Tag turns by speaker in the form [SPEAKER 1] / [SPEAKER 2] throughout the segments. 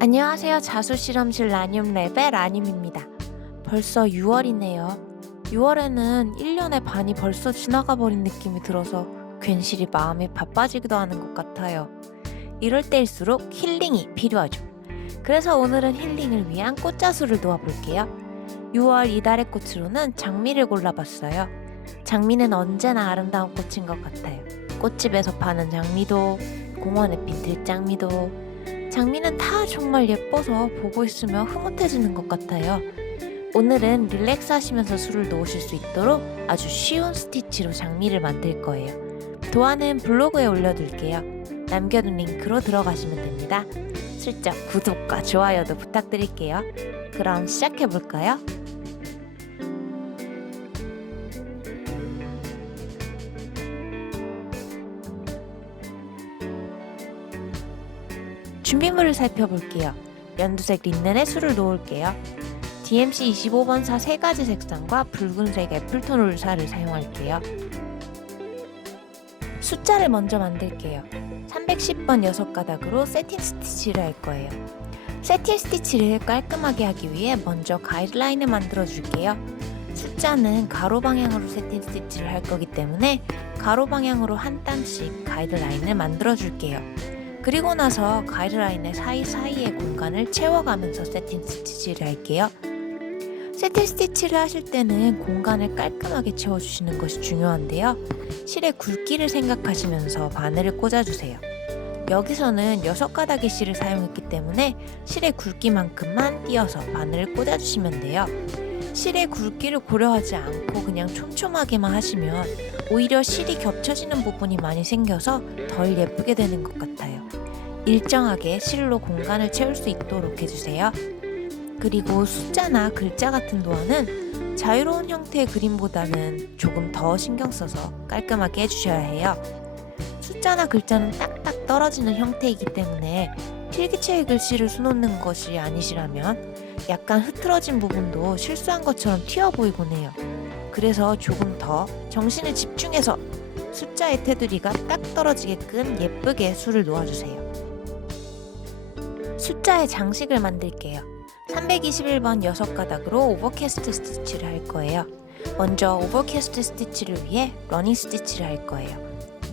[SPEAKER 1] 안녕하세요. 자수실험실 라늄 랩의 라늄입니다. 벌써 6월이네요. 6월에는 1년의 반이 벌써 지나가 버린 느낌이 들어서 괜시리 마음이 바빠지기도 하는 것 같아요. 이럴 때일수록 힐링이 필요하죠. 그래서 오늘은 힐링을 위한 꽃자수를 놓아볼게요. 6월 이달의 꽃으로는 장미를 골라봤어요. 장미는 언제나 아름다운 꽃인 것 같아요. 꽃집에서 파는 장미도, 공원에 핀 들장미도, 장미는 다 정말 예뻐서 보고 있으면 흐뭇해지는 것 같아요. 오늘은 릴렉스 하시면서 술을 놓으실 수 있도록 아주 쉬운 스티치로 장미를 만들 거예요. 도안은 블로그에 올려둘게요. 남겨둔 링크로 들어가시면 됩니다. 슬쩍 구독과 좋아요도 부탁드릴게요. 그럼 시작해볼까요? 준비물을 살펴볼게요. 연두색 린넨에 술을 놓을게요. DMC 25번사 세 가지 색상과 붉은색 애플톤 울사를 사용할게요. 숫자를 먼저 만들게요. 310번 6가닥으로 세팅 스티치를 할 거예요. 세팅 스티치를 깔끔하게 하기 위해 먼저 가이드라인을 만들어 줄게요. 숫자는 가로 방향으로 세팅 스티치를 할 거기 때문에 가로 방향으로 한 땀씩 가이드라인을 만들어 줄게요. 그리고 나서 가이드라인의 사이사이의 공간을 채워가면서 세팅 스티치를 할게요. 세팅 스티치를 하실 때는 공간을 깔끔하게 채워주시는 것이 중요한데요. 실의 굵기를 생각하시면서 바늘을 꽂아주세요. 여기서는 6가닥의 실을 사용했기 때문에 실의 굵기만큼만 띄어서 바늘을 꽂아주시면 돼요. 실의 굵기를 고려하지 않고 그냥 촘촘하게만 하시면 오히려 실이 겹쳐지는 부분이 많이 생겨서 덜 예쁘게 되는 것 같아요. 일정하게 실로 공간을 채울 수 있도록 해주세요. 그리고 숫자나 글자 같은 도안은 자유로운 형태의 그림보다는 조금 더 신경 써서 깔끔하게 해주셔야 해요. 숫자나 글자는 딱딱 떨어지는 형태이기 때문에 필기체의 글씨를 수놓는 것이 아니시라면 약간 흐트러진 부분도 실수한 것처럼 튀어 보이곤 해요. 그래서 조금 더 정신을 집중해서 숫자의 테두리가 딱 떨어지게끔 예쁘게 수를 놓아주세요. 숫자의 장식을 만들게요. 321번 6가닥으로 오버캐스트 스티치를 할 거예요. 먼저 오버캐스트 스티치를 위해 러닝 스티치를 할 거예요.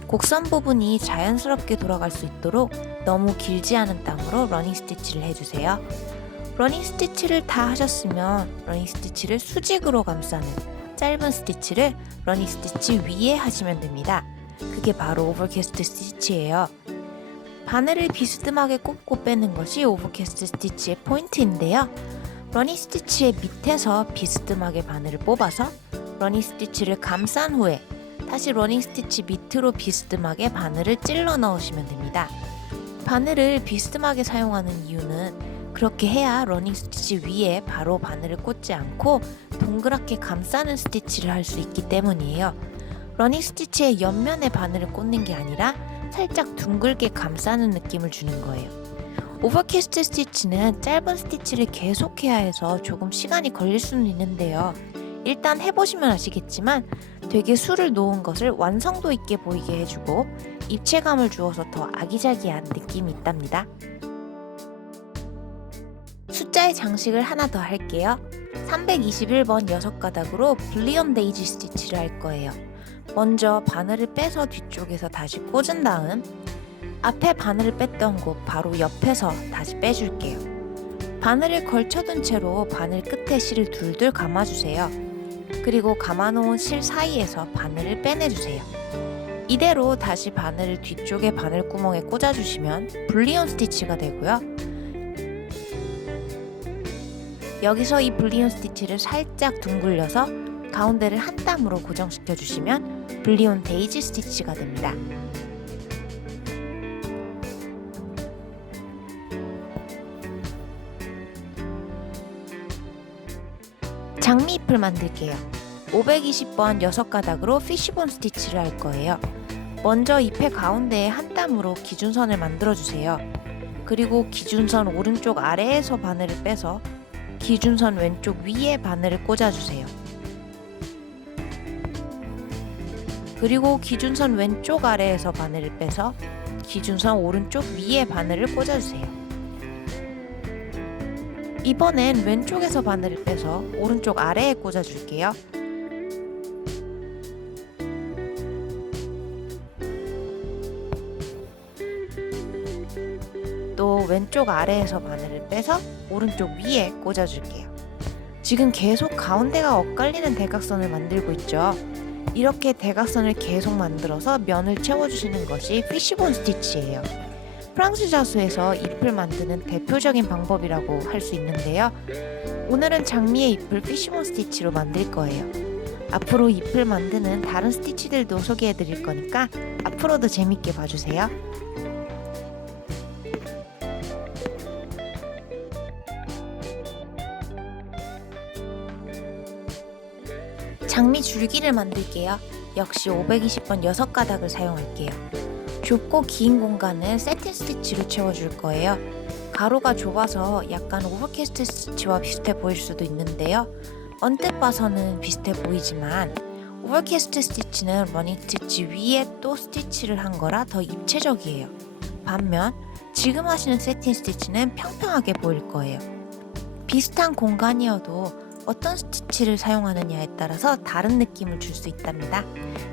[SPEAKER 1] 곡선 부분이 자연스럽게 돌아갈 수 있도록 너무 길지 않은 땀으로 러닝 스티치를 해주세요. 러닝 스티치를 다 하셨으면 러닝 스티치를 수직으로 감싸는 짧은 스티치를 러닝 스티치 위에 하시면 됩니다. 그게 바로 오버캐스트 스티치예요. 바늘을 비스듬하게 꼽고 빼는 것이 오버캐스트 스티치의 포인트인데요. 러닝 스티치의 밑에서 비스듬하게 바늘을 뽑아서 러닝 스티치를 감싼 후에 다시 러닝 스티치 밑으로 비스듬하게 바늘을 찔러 넣으시면 됩니다. 바늘을 비스듬하게 사용하는 이유는 그렇게 해야 러닝 스티치 위에 바로 바늘을 꽂지 않고 동그랗게 감싸는 스티치를 할 수 있기 때문이에요. 러닝 스티치의 옆면에 바늘을 꽂는 게 아니라 살짝 둥글게 감싸는 느낌을 주는 거예요. 오버캐스트 스티치는 짧은 스티치를 계속해야 해서 조금 시간이 걸릴 수는 있는데요. 일단 해보시면 아시겠지만 되게 술을 놓은 것을 완성도 있게 보이게 해주고 입체감을 주어서 더 아기자기한 느낌이 있답니다. 숫자의 장식을 하나 더 할게요. 321번 6가닥으로 블리온 데이지 스티치를 할 거예요. 먼저 바늘을 빼서 뒤쪽에서 다시 꽂은 다음 앞에 바늘을 뺐던 곳 바로 옆에서 다시 빼줄게요. 바늘을 걸쳐둔 채로 바늘 끝에 실을 둘둘 감아주세요. 그리고 감아놓은 실 사이에서 바늘을 빼내주세요. 이대로 다시 바늘을 뒤쪽에 바늘 구멍에 꽂아주시면 블리온 스티치가 되고요. 여기서 이 블리온 스티치를 살짝 둥글려서 가운데를 한 땀으로 고정시켜 주시면 블리온 데이지 스티치가 됩니다. 장미잎을 만들게요. 520번 6가닥으로 피쉬본 스티치를 할 거예요. 먼저 잎의 가운데에 한 땀으로 기준선을 만들어 주세요. 그리고 기준선 오른쪽 아래에서 바늘을 빼서 기준선 왼쪽 위에 바늘을 꽂아주세요. 그리고 기준선 왼쪽 아래에서 바늘을 빼서 기준선 오른쪽 위에 바늘을 꽂아주세요. 이번엔 왼쪽에서 바늘을 빼서 오른쪽 아래에 꽂아줄게요. 또 왼쪽 아래에서 바늘을 빼서 오른쪽 위에 꽂아줄게요. 지금 계속 가운데가 엇갈리는 대각선을 만들고 있죠. 이렇게 대각선을 계속 만들어서 면을 채워주시는 것이 피시본 스티치예요. 프랑스 자수에서 잎을 만드는 대표적인 방법이라고 할 수 있는데요. 오늘은 장미의 잎을 피시본 스티치로 만들 거예요. 앞으로 잎을 만드는 다른 스티치들도 소개해 드릴 거니까 앞으로도 재밌게 봐주세요. 장미 줄기를 만들게요. 역시 520번 6가닥을 사용할게요. 좁고 긴 공간을 세틴 스티치로 채워줄 거예요. 가로가 좁아서 약간 오버캐스트 스티치와 비슷해 보일 수도 있는데요. 언뜻 봐서는 비슷해 보이지만 오버캐스트 스티치는 러닝 스티치 위에 또 스티치를 한 거라 더 입체적이에요. 반면 지금 하시는 세틴 스티치는 평평하게 보일 거예요. 비슷한 공간이어도 어떤 스티치를 사용하느냐에 따라서 다른 느낌을 줄 수 있답니다.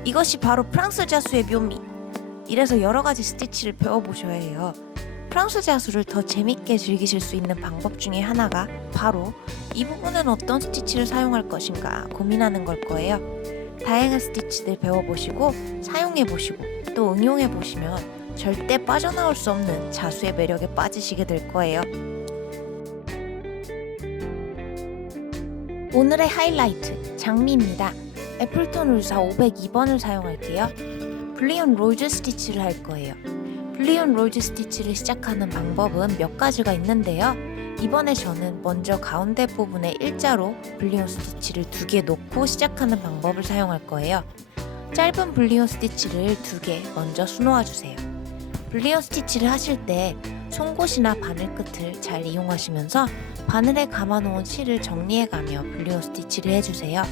[SPEAKER 1] 이것이 바로 프랑스 자수의 묘미. 이래서 여러 가지 스티치를 배워보셔야 해요. 프랑스 자수를 더 재밌게 즐기실 수 있는 방법 중에 하나가 바로 이 부분은 어떤 스티치를 사용할 것인가 고민하는 걸 거예요. 다양한 스티치들 배워보시고 사용해보시고 또 응용해보시면 절대 빠져나올 수 없는 자수의 매력에 빠지시게 될 거예요. 오늘의 하이라이트 장미입니다. 애플톤 울사 502번을 사용할게요. 블리온 롤즈 스티치를 할 거예요. 블리온 롤즈 스티치를 시작하는 방법은 몇 가지가 있는데요. 이번에 저는 먼저 가운데 부분에 일자로 블리온 스티치를 두 개 놓고 시작하는 방법을 사용할 거예요. 짧은 블리온 스티치를 두 개 먼저 수놓아 주세요. 블리온 스티치를 하실 때 송곳이나 바늘 끝을 잘 이용하시면서 바늘에 감아놓은 실을 정리해가며 블리온 스티치를 해주세요.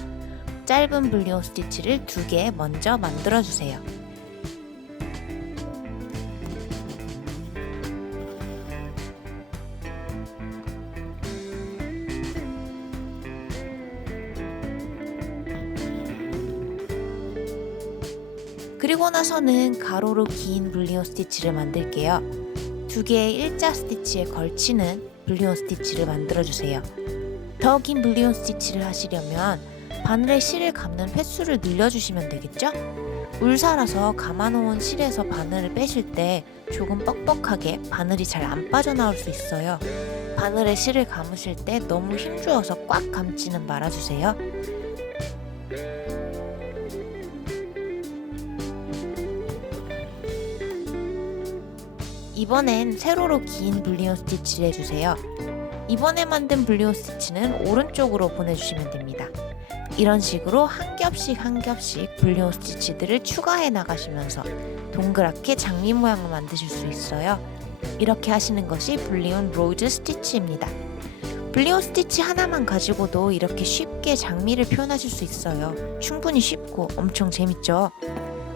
[SPEAKER 1] 짧은 블리온 스티치를 두 개 먼저 만들어주세요. 그리고 나서는 가로로 긴 블리온 스티치를 만들게요. 두 개의 일자 스티치에 걸치는 블리온 스티치를 만들어주세요. 더 긴 블리온 스티치를 하시려면 바늘에 실을 감는 횟수를 늘려주시면 되겠죠? 울사라서 감아놓은 실에서 바늘을 빼실 때 조금 뻑뻑하게 바늘이 잘 안 빠져나올 수 있어요. 바늘에 실을 감으실 때 너무 힘주어서 꽉 감지는 말아주세요. 이번엔 세로로 긴 블리온 스티치를 해주세요. 이번에 만든 블리온 스티치는 오른쪽으로 보내주시면 됩니다. 이런 식으로 한 겹씩 한 겹씩 블리온 스티치들을 추가해 나가시면서 동그랗게 장미 모양을 만드실 수 있어요. 이렇게 하시는 것이 블리온 로즈 스티치입니다. 블리온 스티치 하나만 가지고도 이렇게 쉽게 장미를 표현하실 수 있어요. 충분히 쉽고 엄청 재밌죠?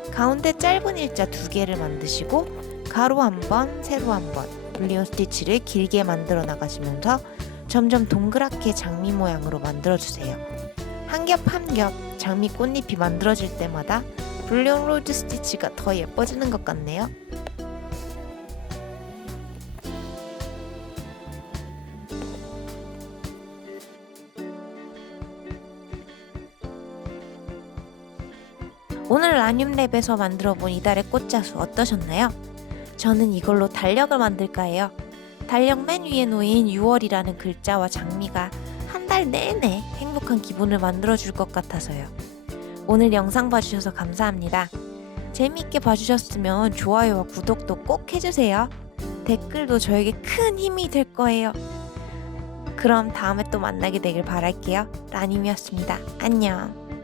[SPEAKER 1] 가운데 짧은 일자 두 개를 만드시고 가로 한 번, 세로 한 번, 블리온 스티치를 길게 만들어 나가시면서 점점 동그랗게 장미 모양으로 만들어 주세요. 한 겹 한 겹 장미 꽃잎이 만들어질 때마다 블리온 로즈 스티치가 더 예뻐지는 것 같네요. 오늘 라늄랩에서 만들어 본 이달의 꽃자수 어떠셨나요? 저는 이걸로 달력을 만들까 해요. 달력 맨 위에 놓인 6월이라는 글자와 장미가 한 달 내내 행복한 기분을 만들어줄 것 같아서요. 오늘 영상 봐주셔서 감사합니다. 재미있게 봐주셨으면 좋아요와 구독도 꼭 해주세요. 댓글도 저에게 큰 힘이 될 거예요. 그럼 다음에 또 만나게 되길 바랄게요. 라님이었습니다. 안녕.